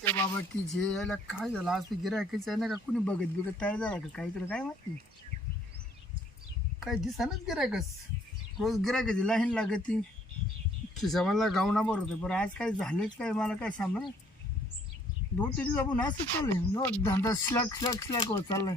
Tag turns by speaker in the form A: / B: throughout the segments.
A: ते बाबा की जे याला काय झालं आज गिरायकच आहे ना का कुणी बघत तयार झाला का काहीतरी काय माहिती काय दिसानच गिरायकच रोज गिरायकाची लाईन लागती खिसा मला गावना बरं होतं पण आज काय झालेच काय मला काय सांगा 2-3 दिवस आपण असंच चाललंय धंदा स्लॅक होत चाललाय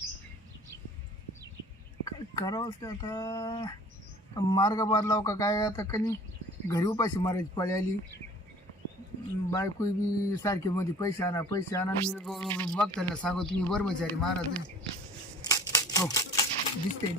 A: काय करावंच काय आता मार्ग बदलाव का काय आता कधी घरी उपाशी मारायची पाळी आली बायको बी सारखे मध्ये पैसे आणा बघताना सांगू तुम्ही ब्रह्मचारी महाराज हो दिसते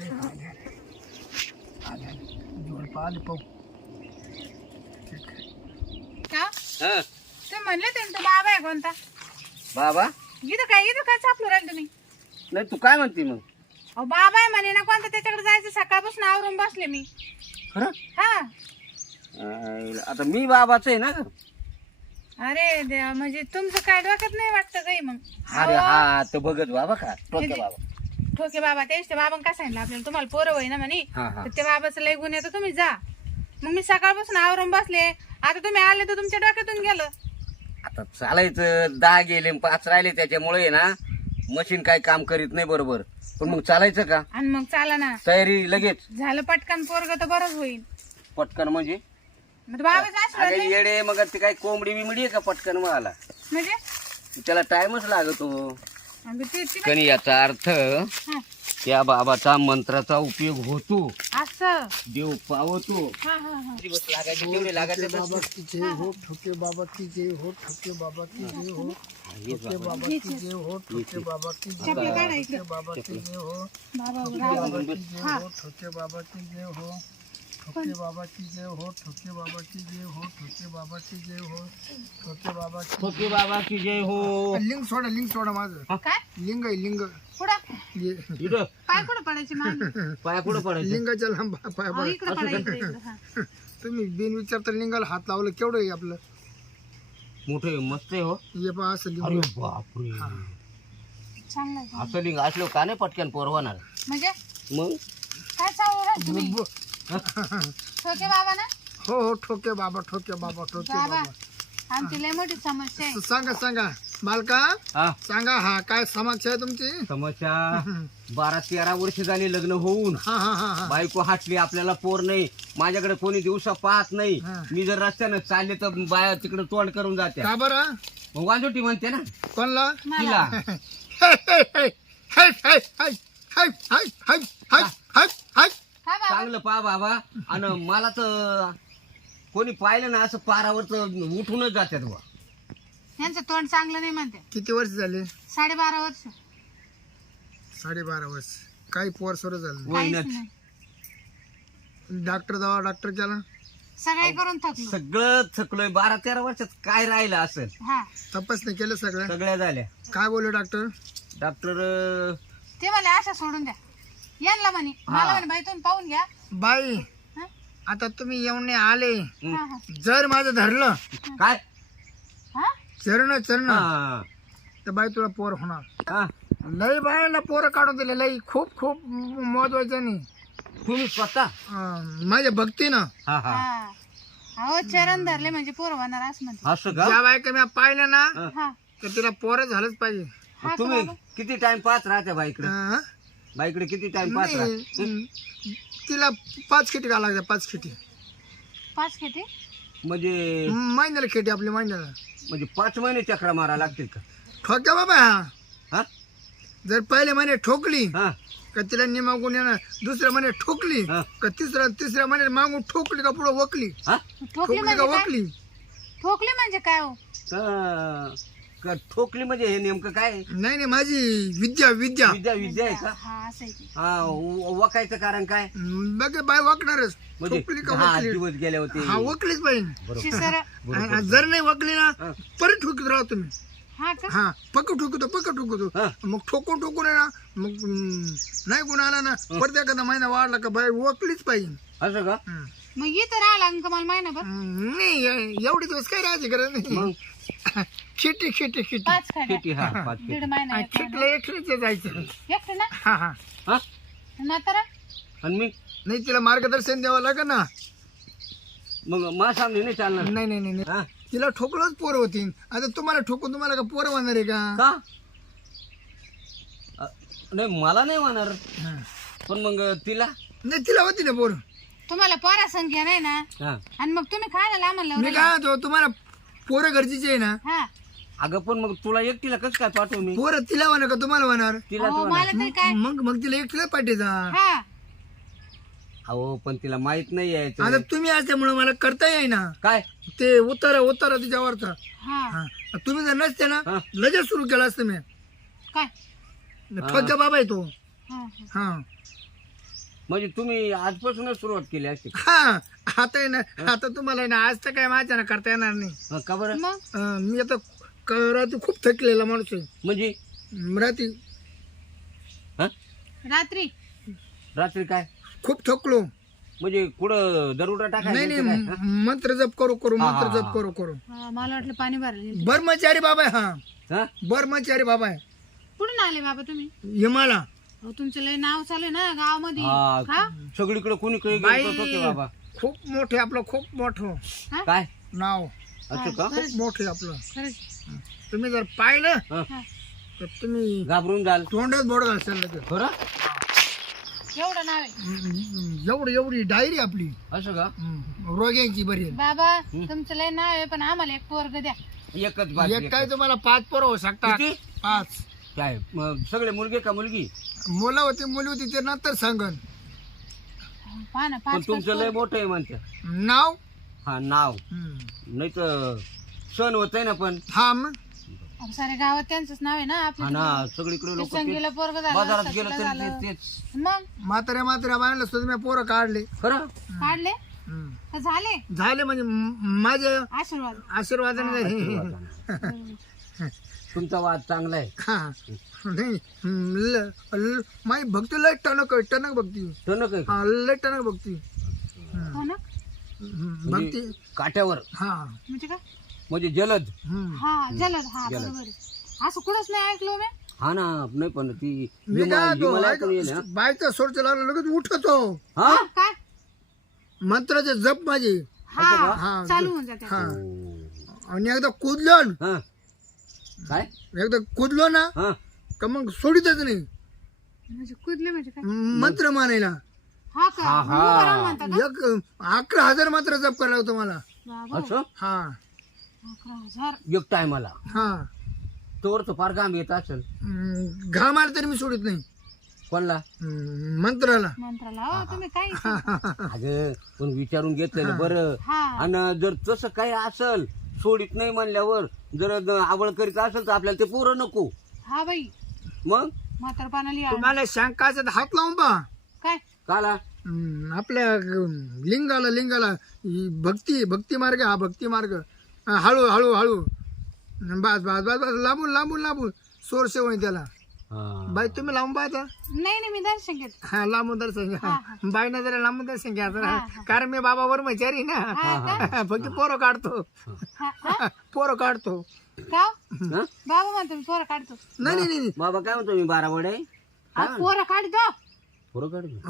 A: आले पाहू
B: ते म्हणले ते बाबा आहे कोणता
C: बाबा
B: इथं काय चापलं राहील तुम्ही
C: नाही तू काय म्हणते मग
B: अहो बाबा आहे म्हणे ना कोणता त्याच्याकडे जायचं सकाळपासून आवरून बसले मी
C: खरं
B: हा
C: आता मी बाबाच आहे ना
B: अरे देवा म्हणजे तुमचं काय डोक्यात नाही वाटतं काही मग
C: अरे हा तर बघत बाबा का टोके बाबा
B: ठोके बाबा तेच ते बाबा काय सांगितलं आपल्याला तुम्हाला पोरं होई ना म्हणे
C: हा, हा.
B: तर त्या बाबाचं लय गुण येतं तुम्ही जा मग मी सकाळपासून आवरून बसले आता तुम्ही आले तर तुमच्या डोक्यातून गेलं
C: आता चालायचं 10 गेले 5 राहिले त्याच्यामुळे आहे ना मशीन काय काम करीत नाही बरोबर पण मग चालायचं का
B: आणि मग चाला ना
C: तयारी लगेच
B: झालं पटकन पोरग तर बरंच होईल
C: पटकन म्हणजे
B: मग बाबाच
C: अगं
B: असलं
C: येडे मग ते काय कोंबडी बिमडी आहे का पटकन मला
B: म्हणजे
C: त्याला टाइमच लागतो
B: अगं ते
C: कणी याचा अर्थ
B: हा,
C: त्या बाबाचा मंत्राचा उपयोग होतो
B: असं
C: देव पावतो
B: हा हा हा
C: दिवस लागायचे तेवढे लागायचे
A: बाबा की जय हो ठोके बाबा की जय हो ठोके बाबा की जय हो ठोके बाबा की जय हो ठोके बाबा की जय हो ठोके बाबा की जय हो
B: बाबा
A: बाबा की जय हो ठोके बाबा की जय हो ठोके बाबा की जय हो ठोके बाबा की जय हो ठोके बाबा की जय हो ठोके बाबा की
C: ठोके बाबा की जय हो
A: लिंग सोडा माझं
B: काय
A: लिंग आहे लिंग
B: पुढं
C: इथं
B: पाय कुठं पडायची मागे
C: पाया पुढं पडायचं
A: लिंगाच्या लांब पाय
B: अहो, इकडं पडायचं इकडं, हा.
A: तुम्ही बिन विचारता लिंगाला हात लावलं केवढं आहे आपलं
C: मोठे मस्त आहे हो
A: हे पहा असं
C: अरे
A: लिंग
C: बापरे
B: चांगलं आहे.
C: असं लिंग असलो का नाही पटकन पोरवणार
B: म्हणजे
C: मग
B: काय चालू राहत तुम्ही ठोके बाबा ना
A: हो हो ठोके बाबा ठोके बाबा ठोके
B: बाबा
A: बाबा
B: आमची लय मोठी समस्या आहे
A: सांगा मालका
C: हा
A: सांगा हा काय समस्या आहे तुमची
C: समस्या 12-13 वर्ष झाली लग्न होऊन
A: हा हा हा हा
C: बायको हाटली आपल्याला पोर नाही माझ्याकडे कोणी दिवसा पाहत नाही
A: हा.
C: मी जर रस्त्यानं चालले तर बाया तिकडे तोंड करून जाते
A: का बरं
C: मग वाजोटी म्हणते ना
A: कोणला
C: तिला
B: हा बाबा
C: चांगलं पहा बाबा आणि मला तर कोणी पाहिलं ना असं पारावर तर उठूनच जातात बा
B: यांचं तोंड चांगलं नाही म्हणते
A: किती वर्ष झाले
B: 12.5 वर्ष
A: 12.5 वर्ष काही पोर सोर झालं
B: काहीच
C: वहिनच
B: नाही
A: डॉक्टर जावा डॉक्टर केला
B: सगळे करून थकलो
C: सगळं थकलोय 12-13 वर्षात काय राहिलं असेल
B: हा
A: तपासणी केलं सगळं
C: सगळ्या झाल्या
A: काय बोलले डॉक्टर
C: डॉक्टर
B: ते मला अशा सोडून द्या यांना म्हणे मला म्हणे बाई तुम्ही पाहून घ्या
A: बाई
B: हा?
A: आता तुम्ही येऊन आले
B: हा, हा.
A: जर माझं धरलं
C: काय
B: हा?
A: चरण
C: हा
A: तर बाई तुला पोर होणार
C: हा
A: लई बायला पोरं काढून दिले लई खूप खूप महत्वाचं नाही
C: तुम्ही स्वतः
A: माझ्या भक्तीनं
C: हा हा
B: हा. अहो चरण धरले म्हणजे पोरं होणार असं म्हणते
C: असं का
A: ज्या बायका मी पाहिलं ना
B: हा
A: तर तिला पोरं झालंच पाहिजे
B: हा का
C: तुम्ही
B: बाबा?
C: किती टाइम पाहत राहत्या बाईकडे
A: अं?
C: बाईकडे किती टाइम पाहत राहत
A: नाही, तिला 5 खेटी घाला लागतात 5 खेटी
B: 5 किती
C: म्हणजे
A: महिन्याला खेटी आपली महिन्याला
C: 5 महिने चक्रा मारा लागतील का
A: ठोक्या बाबा
C: हा
A: जर पहिले महिने ठोकली
C: हा
A: का तिला निमागून येणार दुसऱ्या महिने ठोकली
C: हा.
A: का तिसऱ्या महिन्यात मागून ठोकली का पुढे वकली
C: हा
B: ठोकली
A: ठोकली
B: म्हणजे
A: का
B: काय
A: वकली
B: ठोकली म्हणजे काय हो
C: का ठोकली म्हणजे हे नेमकं काय
A: नाही नाही माझी विद्या
C: विद्या विद्या आहे का
B: हा असं आहे ते.
C: हा वकायचं कारण काय
A: बघ बाय वकणारच
C: म्हणजे
A: ठोकली का
C: हा
A: वकली
C: दिवस गेले होते
A: हा वकलीच पाहिजे
B: शिसर
A: आणि जर नाही वकली ना
C: हा.
A: परत ठोकीत राहा तुम्ही
B: हा का
A: हा पक्क ठोकतो
C: हा.
A: मग ठोकून आहे ना मग नाही गुण आला ना परत एखादा महिना वाढला का बाय वकलीच पाहिजे
C: असं का
A: हं.
B: मग इथं राहिला अंक मला महिनाभर
A: नाही एवढे दिवस काय राहायची गरज नाही
C: मग
A: शिटी
B: 5 खाड्या
C: किती हा 5
B: दीड महिना एक महिना.
A: शिकलं एकटीच जायचं
B: एकटं ना
A: हा हा
C: हा
B: म्हातारा
C: आणि मी
A: नाही तिला मार्गदर्शन द्यावं लागेल ना
C: मग मा सामने नाही चालणार
A: नाही नाही नाही नाही.
C: हा
A: तिला ठोकलंच पोरं होतील. आता तुम्हाला ठोकून तुम्हाला का पोरं होणार आहे का?
C: का नाही मला नाही होणार,
A: हा.
C: पण मग तिला
A: नाही तिला होती ना पोरं.
B: तुम्हाला पोरा संख्या नाही ना,
C: हा.
B: आणि मग तुम्ही काय ना आम्हाला
A: मी काय म्हणतो तुम्हाला पोरं गरजेचे आहे ना.
B: हा
C: अगं पण मग तुला एकटीला कसं काय पाठवू मी?
A: पोरं तिला होणार का तुम्हाला होणार?
C: तिला
B: अहो, मला तरी काय.
A: मग तिला एकटीला पाठीचा.
B: हा
C: अहो पण तिला माहित नाही यायचं.
A: आता तुम्ही असल्यामुळे मला करता येईना
C: काय
A: ते उतारा तिच्यावरचा.
B: हा
A: हा. तुम्ही जर नसते ना
C: हा.
A: लगेच सुरू केलं असतं मी.
B: काय
A: फक्त बाबा आहे तो.
B: हा
A: हा
C: म्हणजे तुम्ही आजपासूनच सुरुवात केली असते?
A: हा आता आहे ना, आता तुम्हाला आहे ना आज तर काय माझ्या ना करता येणार नाही.
C: हा, का बरं?
B: मग
A: मी आता रात्री खूप थकलेला माणूस आहे.
C: म्हणजे
A: रात्री
C: हा?
B: रात्री
C: रात्री काय
A: खूप थकलो.
C: म्हणजे कुठं दरोडा
A: नाही
C: टाकायचा
A: नाही
C: काय? हा?
A: मंत्र जप करू
C: हा,
A: मंत्र
C: हा,
A: जप करू.
B: हा, मला वाटलं पाणी भरले.
A: ब्रह्मचारी बाबा आहे. हा
C: हा?
A: ब्रह्मचारी बाबा आहे.
B: कुठून आले बाबा तुम्ही?
A: हिमाला
B: अहो, तुमचं लय नाव चालू आहे ना गावामध्ये.
C: हा,
B: हा?
C: सगळीकडे कोणी काही
A: बाई
C: करत होते बाबा.
A: खूप मोठे आपलं खूप मोठं
C: काय
A: नाव.
C: असं का?
A: खूप मोठे आपलं.
B: खरंच.
A: तुम्ही जर पाहिलं
C: हा.
B: हा.
A: तर तुम्ही
C: घाबरून जाल
A: तोंडात बोट घालशाल लगेच.
C: खरं
B: एवढं नाव आहे
A: एवढी डायरी आपली
C: असं का?
A: रोग्यांची बरी आहे.
B: बाबा. तुमचं लय नाव आहे, पण आम्हाला एक पोरग द्या.
C: एकच बात
A: एक काय तुम्हाला 5 पोरं होऊ शकतात.
C: किती?
A: 5
C: काय मग सगळे मुलगे का मुलगी?
A: मुलं होती मुली होती ते नंतर सांगन.
B: पहा ना,
C: पण
B: 5
C: तुमचं लय मोठं आहे म्हणते.
A: नाव
C: हा नाव नाही तर सण होत आहे ना पण.
A: हा मग
B: सारे गावात त्यांचंच नाव आहे ना
C: हा
B: आपल्या.
C: ना सगळीकडे लोक
B: संगीला पोरग झालं,
C: बाजारात
B: सखीला
C: गेलं तरी
B: झालं.
C: तेच
B: मग
A: म्हाताऱ्या बांधलं सुद्धा मी पोरं काढले.
C: खरं.
B: काढले
A: हम्म.
B: तर झाले.
A: झाले म्हणजे माझ्या
B: आशीर्वाद.
A: आशीर्वादाने झाले.
C: तुमचा वाद चांगला आहे.
A: हा नाही माझी भक्ती लय टणक भक्ती.
C: तो न काही
A: हा लय टणक भक्ती.
B: हो ना.
A: भक्ती
C: काट्यावर
A: हा.
B: म्हणजे काय?
C: म्हणजे जलद.
B: हा जलद. हा बरोबर आहे. असं कुठंच नाही ऐकलो मी.
C: हा ना नाही पण ती
A: मी काय
C: हिमालयातून येईल हा.
A: बायचा सोडचा लागला लगेच उठतो.
C: हा?
B: काय?
A: मंत्राचे जप माझे.
B: हा
A: हा,
B: चालू होऊन जाते.
A: हा
C: हो.
A: आणि एकदा कुदलो ना,
C: हा. काय
A: एकदा कुदलो ना
C: हा
A: का मग सोडितच नाही
B: म्हणजे कुदले म्हणजे काय?
A: मंत्र मानायला.
B: हा का?
C: हा, हा.
B: उभं राहून म्हणता का?
A: 11,000 मंत्र जप करायला होतं मला.
B: बाबा,
C: असं
A: हा
B: 11,000.
C: एक टायमाला
A: हा
C: तोवर तो फार घाम येत असेल.
A: घाम आला तरी मी सोडित नाही
C: कोणला?
A: मंत्राला.
B: मंत्राला. हो, तुम्ही काय?
C: अगं पण विचारून घेतलेलं बरं.
B: हा
C: आणि जर तसं काही असल सोडित नाही म्हणल्यावर जर आवड करीत असेल तर आपल्याला ते पोरं नको.
B: हा बाई.
C: मग
B: म्हातारपणाला या.
A: तुम्हाला शंका असेल तर हात लावून पहा.
B: काय?
C: काला
A: आपल्या लिंगाला भक्ती मार्ग हा भक्ती मार्ग. हळू हळू हळू बस बस बस बस लांबून सोर सेवणी त्याला. बाई तुम्ही लांबून पाहता.
B: नाही मी दर्शन घेत.
A: हा लांबून दर्शन घ्या. बाई ना जरा लांबून दर्शन घ्या जरा. कारण मी बाबा ब्रह्मचारी ना. फक्त पोरं काढतो. पोरं काढतो.
B: का? बाबा म्हणतो मी पोरं काढतो.
A: नाही
C: बाबा काय म्हणतो मी 12 वडे
B: पोरं काढतो.
C: पोरं काढतो.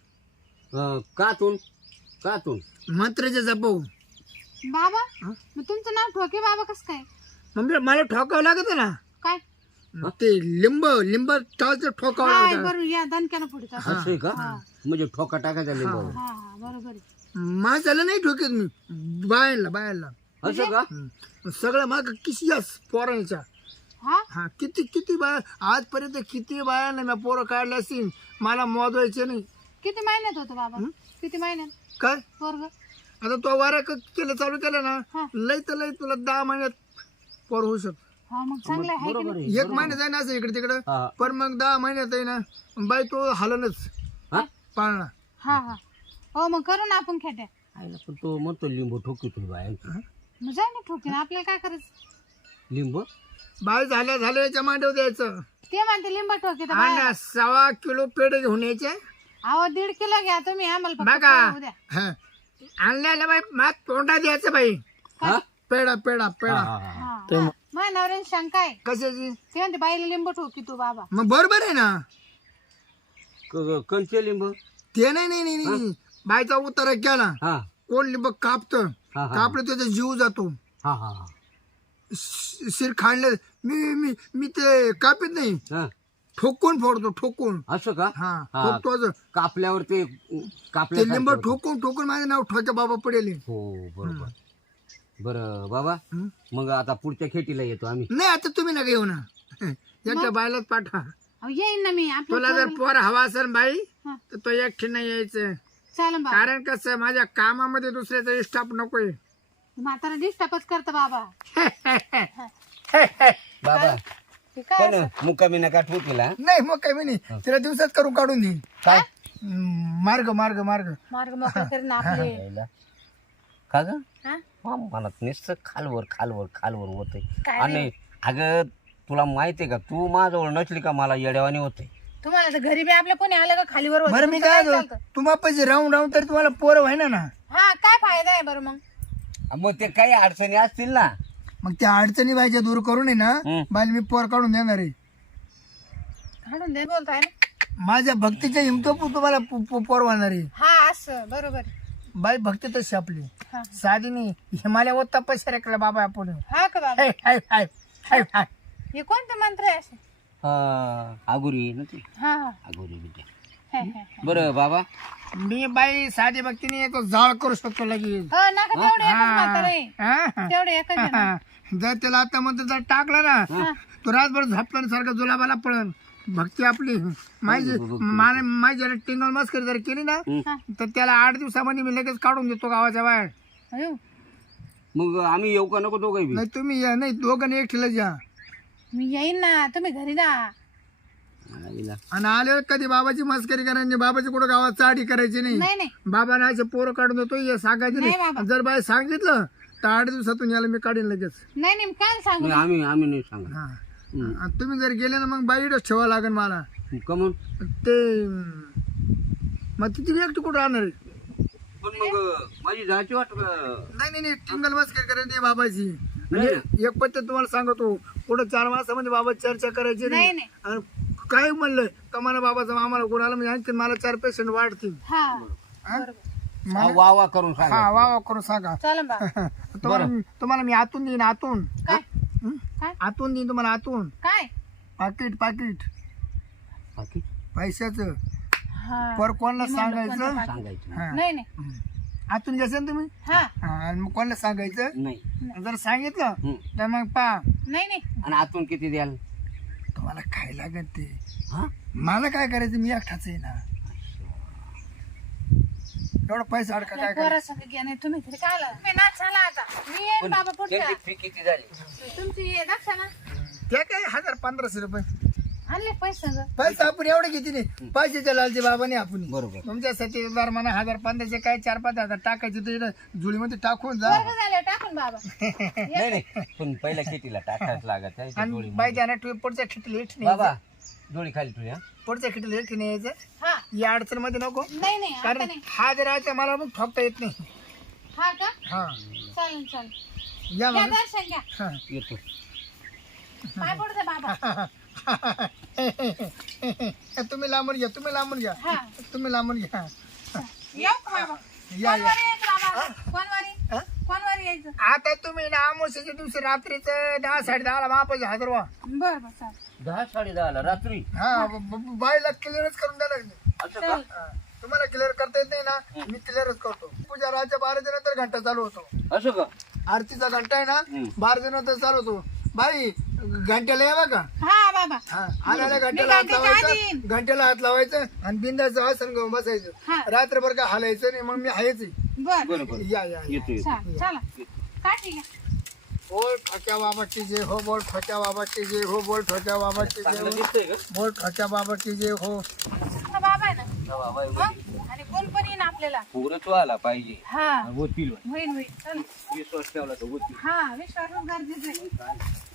A: हो
C: कातून
A: मंत्राचे जपव.
B: बाबा मग तुमचं नाव ठोके बाबा कसं काय?
A: मग मला ठोकावं लागत ना.
B: काय?
A: ते लिंब टाळचं ठोकावं
B: हा
A: लागत.
B: बरोबर. या दणक्यानं पुढे.
C: असं आहे का? म्हणजे ठोका टाकायचा लिंबावर.
B: हा बरोबर आहे.
A: माझ्याला नाही ठोकेत मी बायांना
C: असं का?
A: सगळं माग किसियास पोरांच्या. हा किती बाया आजपर्यंत किती बायांना मी पोरं काढले असतील मला मोजवायचे नाही.
B: किती महिन्यात होतं बाबा? किती महिन्यात
A: काय
B: पोरग?
A: आता तो वाऱ्या केलं चालू केलं
B: हा.
A: ना लय तर लय तुला 10 महिन्यात पोर होऊ शकत.
B: हा मग चांगलं आहे की
C: बरोबर
B: नाही?
C: आहे.
A: 1 महिन्यात आहे ना असं इकडे तिकडं.
C: हा.
A: पण मग 10 महिन्यात आहे ना बाई तो हलनच
C: हा?
A: पाळणा.
B: हा हो मग करू ना आपण खेट्या.
C: आईला पण तो म्हणतो लिंबू ठोकी तुम्ही बायांची.
B: मग जाय ना ठोके. आपल्याला काय करायचं?
C: लिंबू
A: बाई झाल्या याच्या मांडव द्यायचं.
B: ते म्हणते लिंबा ठोके तर
A: अंडा 1.25 किलो पेढे घेऊन यायचे.
B: अहो 1.5 किलो घ्या तुम्ही. आम्हाला फक्त
A: बघा
B: पोरं द्या.
A: हा आणल्याला बाई मात तोंडा द्यायचं बाई.
C: हा?
A: पेढा
B: हा माझ्या नवऱ्याने शंका आहे.
A: कशाची.
B: ते म्हणते बाईला लिंबू ठोकी तू बाबा.
A: मग बरोबर आहे ना.
C: कंचे लिंबू.
A: ते नाही बायचा उतारा केला
C: हा
A: कोण लिंब कापत
C: हा, हा.
A: कापलं त्याचा जीव जातो.
C: हा हा हा
A: शिर खाणलं मी ते कापीत नाही,
C: हा.
A: ठोकून फोडतो, ठोकून.
C: असं का?
A: हा
C: हा.
A: ठोकतो असं.
C: कापल्यावर ते
A: ते लिंब ठोकून माझं नाव ठोक्या बाबा पडेल.
C: हो बरोबर. बरं बाबा, मग आता पुढच्या खेटीला येतो आम्ही.
A: नाही आता तुम्ही नका येऊ ना, एकट्या बायलाच पाठवा.
B: अहो, येईन ना मी
A: तुला जर पोर हवा असेल बाई
B: हा.
A: तर तो एकटी नाही यायचं.
B: चालेल बाबा.
A: कारण कसं माझ्या कामामध्ये दुसऱ्याचा स्टाफ नकोय.
B: म्हातारा डिस्टर्बच करतं बाबा.
C: बाबा
B: हे काय
C: पण मुक्कामी नका ठोकीला.
A: नाही मग काही नाही, तिला दिवसात करून काढून देईन.
C: काय
A: मार्ग मार्ग मार्ग
B: मार्ग मोकळे करीन आपले.
C: यायला? का ग
B: हा?
C: मला नुसतं खालवर खालवर खालवर होतंय.
B: काय
C: आणि अगं तुला माहितीये का, तू माझ्याजवळ नसली का मला येड्यावानी होते.
B: तुम्हाला तर घरी बी आपल्या कोणी आलं का खालीवर होतं.
A: बरं मी
B: तुमचं
A: काय
B: चालतं?
A: तुम्हा पैसे राहून राहून तरी तुम्हाला पोरं व्हाय ना.
B: हा काय फायदा आहे बरं मग.
C: मग ते काही अडचणी असतील ना.
A: मग त्या अडचणी पाहिजे दूर करून आहे ना, बाल मी पोर काढून देणार आहे.
B: काढून दे बोलताय ना.
A: माझ्या भक्तीच्या हिमतो तुम्हाला पोर वाहणार आहे.
B: हा असं बरोबर.
A: बाई भक्ती तशी आपली
B: हा.
A: साधी नाही. हिमालयावर तपश्चर्या केला बाबा आपण.
B: हा का बाबा.
A: हाय हाय हाय हाय हाय.
B: हे कोणते मंत्र आहे असे.
C: आगुरी ना ती
B: हा हा
C: आगुरी विद्या.
B: हे, हे, हे.
C: बरं बाबा,
A: मी बाई साधी भक्तीने तो जाळ करू शकतो लगेच.
B: हो नका तेवढे एकच म्हातारे.
A: हा.
B: तेवढे एकच आहे ना.
A: जर त्याला आता म्हणतो जर टाकला ना तो रातभर झपल्यासारखा जुलाबाला पळण. भक्ती आपली माझी टिंगल मस्करी जर केली ना तर त्याला 8 दिवसामध्ये मी लगेच काढून देतो गावाच्या बाहेर.
B: अयो,
C: मग आम्ही येऊ का नको दोघं बी?
A: नाही तुम्ही या, नाही दोघं एकटीला जा.
B: मी येईन ना, तुम्ही घरी जा.
C: आईला.
A: आणि आल्यावर कधी बाबाची मस्करी करायची, बाबाची कुठं गावात चाडी करायची नाही.
B: नाही नाही
A: बाबाने असे पोरं काढून देतो हे सांगायचं
B: नाही
A: नाही.
B: बाबा.
A: जर बाई सांगितलं तर 8 दिवसातून याला मी काढीन लगेच.
B: नाही नाही काय सांगू.
C: नाही, आम्ही नाही सांगत.
A: हा. आणि तुम्ही जर गेले ना मग बाईडच ठेवा लागेल मला.
C: का मग?
A: ते मग तिथे एकटी कुठं राहणार आहे?
C: पण मग माझी जायची वाट का?
A: नाही नाही टिंगल मस्करी करायची नाही बाबाची.
C: नाही
A: आणि एक पद्धत तुम्हाला सांगतो, पुढे 4 मासामध्ये बाबा चर्चा करायची
B: नाही
A: नाही.
B: नाही
A: आणि काय म्हणलं तर मला बाबाचा आम्हाला गुण आला म्हणजे आणखी मला 4 पेशंट वाढतील.
B: हा
A: हा?
B: बरोबर.
C: वा वा करून सांगा.
A: हा वा वा करून सांगा.
B: चालेल बाबा.
A: तुम्हाला मी आतून देईन, आतून
B: काय काय
A: आतून देईन तुम्हाला, आतून
B: काय.
A: पाकिट
C: बाकी
A: पैशाचं.
B: हा
A: पर कोणाला सांगायचं?
C: सांगायचं
A: हा.
B: नाही नाही
A: आतून घ्यायचं ना तुम्ही.
B: हा
A: हा, आणि मग कोणाला सांगायचं?
C: नाही.
A: जर सांगितलं तर मग
B: नाही नाही
C: आणि आतून किती द्याल?
A: तुम्हाला काय लागत ते.
C: हा?
A: मला काय करायचं, मी एकटाच आहे ना. एवढा पैसा अडका काय करायचं?
B: पोरा सगळं घ्या. नाही तुम्ही घरी काय आला. तुम्ही नाच झाला आता. मी येईन बाबा पुढच्या.
C: त्यांची फी किती झाली?
B: तुमची दक्षा ना
A: ते काय 1000-1500 रुपये
B: आणले पैसे सगळं.
A: पैसा आपण एवढे किती नाही. पैशाच्या लालची बाबाने आपण
C: बरोबर.
A: तुमच्यासाठी दरमहा 1000-1500 काय 4-5 हजार टाकायचे ते जुळीमध्ये टाकून जा.
B: वर्ग झाले टाकून बाबा.
C: नाही नाही, पण पहिल्या कितीला टाकायच लागत आहे.
A: आणि
C: जोडी
A: बाई जाणार तुम्ही पुढच्या खिटली हेठ नाही
C: बाबा, जोडी खाली तुझ्या.
A: पुढच्या खिटली हेठ नाही यायचं.
B: हा
A: या अडचण मध्ये नको.
B: नाही नाही आता
A: कारण
B: नाही.
A: हा जर आहे मला मग ठोकता येत नाही.
B: हा का
A: हा
B: चालेल चालेल.
A: या
B: घ्या
A: मग.
B: दर्शन घ्या.
A: हा.
C: येतो.
B: पाय पडते बाबा.
A: तुम्ही लांबून घ्या, तुम्ही लांबून घ्या,
B: हा
A: तुम्ही लांबून घ्या.
B: येऊ का बाबा.
A: या या.
B: कोणवारी यायचं बाबा. कोणवारी
A: हा?
B: कोणवारी यायचं.
A: आता तुम्ही ना अमावस्याच्या दिवशी रात्रीचं 10-10:30 महापाशी हजर व्हा.
B: बर बर चालेल.
C: 10-10:30 रात्री.
A: हा बाईला क्लिअरच करून द्या लागले.
C: असं का?
A: तुम्हाला क्लिअर करता येत नाही ना, मी क्लिअरच करतो. पूजा रातच्या 12 नंतर घंटा चालू होतो.
C: असं का?
A: आरतीचा घंटा आहे ना 12 नंतर चालू होतो. बाई घंट्याला या बघा.
B: हा बाबा.
A: आल्याला घंट्याला हात
B: मी घंट्याच्या आधी
A: लावायचं,
B: येईन.
A: घंट्याला हात लावायचं आणि बिंदाचं आसन घेऊन बसायचं.
B: हा.
A: रात्रभर का हालायचं नाही, मग मी आहेच.
B: बर
C: बरोबर.
A: या या या.
C: येतो येतो.
B: चालेल चला काय ठीक आहे.
A: बोल ठोक्या बाबाची जय हो, बोल ठोक्या बाबाची जय हो, बोल ठोक्या बाबाची जय
C: चांगलं
A: हो,
C: दिसतंय का?
A: बोल ठोक्या बाबाची जय हो.
B: हा, बाबा आहे ना.
C: हा, बाबा,
B: मग आणि कोण पण येईन आपल्याला.
C: पोरच व्हायला पाहिजे.
B: हा
C: होतील.
B: होईन होईन चल.
C: विश्वास ठेवला तर होतील.
B: हा विश्वास गरजेचं आहे.